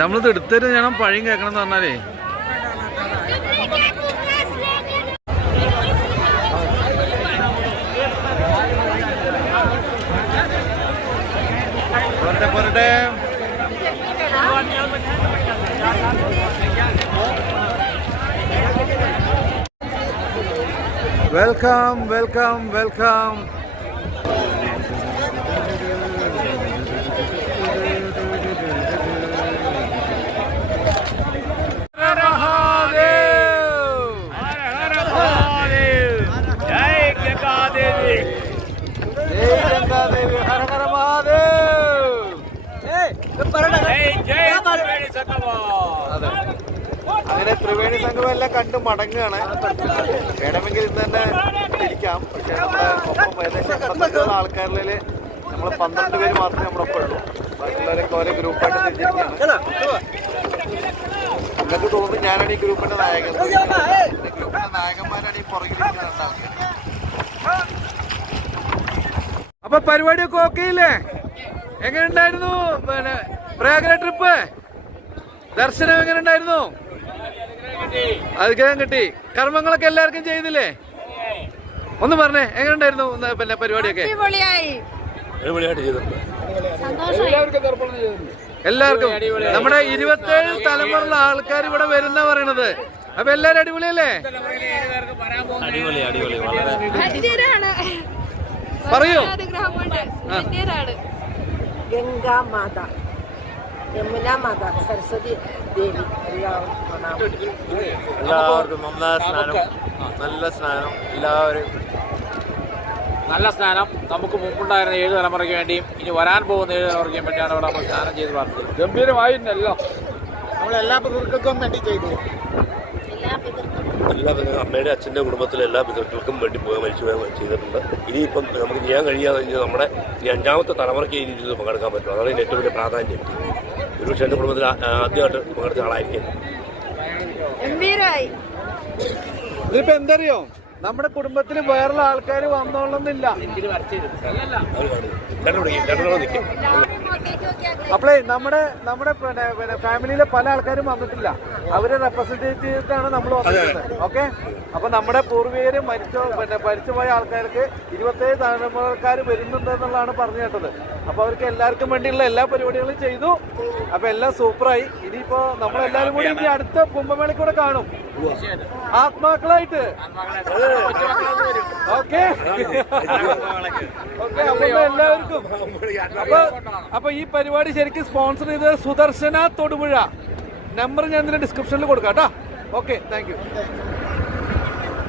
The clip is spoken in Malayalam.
നമ്മളിത് എടുത്തിട്ട് ഞാൻ പഴയും കേൾക്കണം എന്ന് പറഞ്ഞാലേ പോരട്ടെ. Welcome welcome welcome. അങ്ങനെ ത്രിവേണി സംഗമം എല്ലാം കണ്ടു മടങ്ങുകയാണ്. വേണമെങ്കിൽ ഇന്ന് തന്നെ ഇരിക്കാം. പക്ഷെ നമ്മുടെ ഒപ്പം ഏകദേശം 80 ആൾക്കാരിൽ നമ്മൾ 12 പേര് മാത്രമേ നമ്മുടെ ഒപ്പം ഉള്ളൂ. ബാക്കിയുള്ളവരൊക്കെ ഓരോ ഗ്രൂപ്പായിട്ട് തിരിച്ചിരിക്കുകയാണ്. നിങ്ങൾക്ക് തോന്നുന്നു ഞാനാണ് ഈ ഗ്രൂപ്പിന്റെ നായകൻ. ഗ്രൂപ്പിന്റെ നായകന്മാരാണ് ഈ പുറകിലിരിക്കുന്നുണ്ടാവുക. അപ്പൊ പരിപാടിയൊക്കെ ഓക്കെ ഇല്ലേ? എങ്ങനെ ഉണ്ടായിരുന്നു പിന്നെ പ്രയാഗര ട്രിപ്പ്? ദർശനം എങ്ങനെ ഉണ്ടായിരുന്നു? അനുഗ്രഹം കിട്ടി. കർമ്മങ്ങളൊക്കെ എല്ലാവർക്കും ചെയ്തില്ലേ? ഒന്ന് പറഞ്ഞേ, എങ്ങനെ ഉണ്ടായിരുന്നു പിന്നെ പരിപാടിയൊക്കെ? എല്ലാവർക്കും നമ്മുടെ 27 തലമുറയുള്ള ആൾക്കാർ ഇവിടെ വരുന്ന പറയണത്. അപ്പൊ എല്ലാരും അടിപൊളിയല്ലേ? പറയൂ. ഗംഗാമാത, യമുന മാത, സരസ്വതി ദേവി എല്ലാവർക്കും നല്ല സ്നാനം. എല്ലാവരും നല്ല സ്നാനം. നമുക്ക് മുമ്പുണ്ടായിരുന്ന 7 തലമുറയ്ക്ക് വേണ്ടിയും ഇനി വരാൻ പോകുന്ന 7 തലമുറയ്ക്കും വേണ്ടിയാണ് ഇവിടെ നമ്മൾ സ്നാനം ചെയ്ത് പറഞ്ഞത്. ഗംഭീരമായിരുന്നല്ലോ. നമ്മളെല്ലാ പിതൃക്കൾക്കും വേണ്ടി ചെയ്തു. എല്ലാ അമ്മയുടെ അച്ഛൻ്റെ കുടുംബത്തിലെ എല്ലാ പിതൃക്കൾക്കും വേണ്ടി മരിച്ചു ചെയ്തിട്ടുണ്ട്. ഇനിയിപ്പം നമുക്ക് ചെയ്യാൻ കഴിയാതെ കഴിഞ്ഞാൽ നമ്മുടെ ഈ 5ാമത്തെ തലമുറയ്ക്ക് ഈ രീതിയിൽ പങ്കെടുക്കാൻ പറ്റും. അതാണ് ഇതിൻ്റെ ഏറ്റവും വലിയ പ്രാധാന്യം. ഒരുപക്ഷെ എൻ്റെ കുടുംബത്തിൽ ആദ്യമായിട്ട് പങ്കെടുത്ത ആളായിരിക്കും. ഇതിപ്പോ എന്തറിയോ, നമ്മുടെ കുടുംബത്തിൽ വേറുള്ള ആൾക്കാർ വന്നോളന്നില്ല. അപ്പളേ നമ്മുടെ പിന്നെ ഫാമിലിയിലെ പല ആൾക്കാരും വന്നിട്ടില്ല. അവരെ റെപ്രസെന്റേറ്റ് ചെയ്തിട്ടാണ് നമ്മൾ വന്നിട്ടുള്ളത്. ഓക്കെ, അപ്പൊ നമ്മുടെ പൂർവികര് മരിച്ചുപോയ ആൾക്കാർക്ക് 27 തലമുറക്കാർ വരുന്നുണ്ട് എന്നുള്ളതാണ് പറഞ്ഞു കേട്ടത്. അപ്പൊ അവർക്ക് എല്ലാവർക്കും വേണ്ടിയുള്ള എല്ലാ പരിപാടികളും ചെയ്തു. അപ്പൊ എല്ലാം സൂപ്പറായി. ഇനിയിപ്പോ നമ്മളെല്ലാരും കൂടി ഇനി അടുത്ത കുംഭമേളയിൽ കൂടെ കാണും ആത്മാക്കളായിട്ട്. Okay okay. അപ്പൊ എല്ലാവർക്കും അപ്പൊ ഈ പരിപാടി ശരിക്കും സ്പോൺസർ ചെയ്തത് സുദർശന തൊടുപുഴ. നമ്പർ ഞാൻ ഇതിന്റെ ഡിസ്ക്രിപ്ഷനിൽ കൊടുക്കാം കേട്ടോ. Okay, thank you.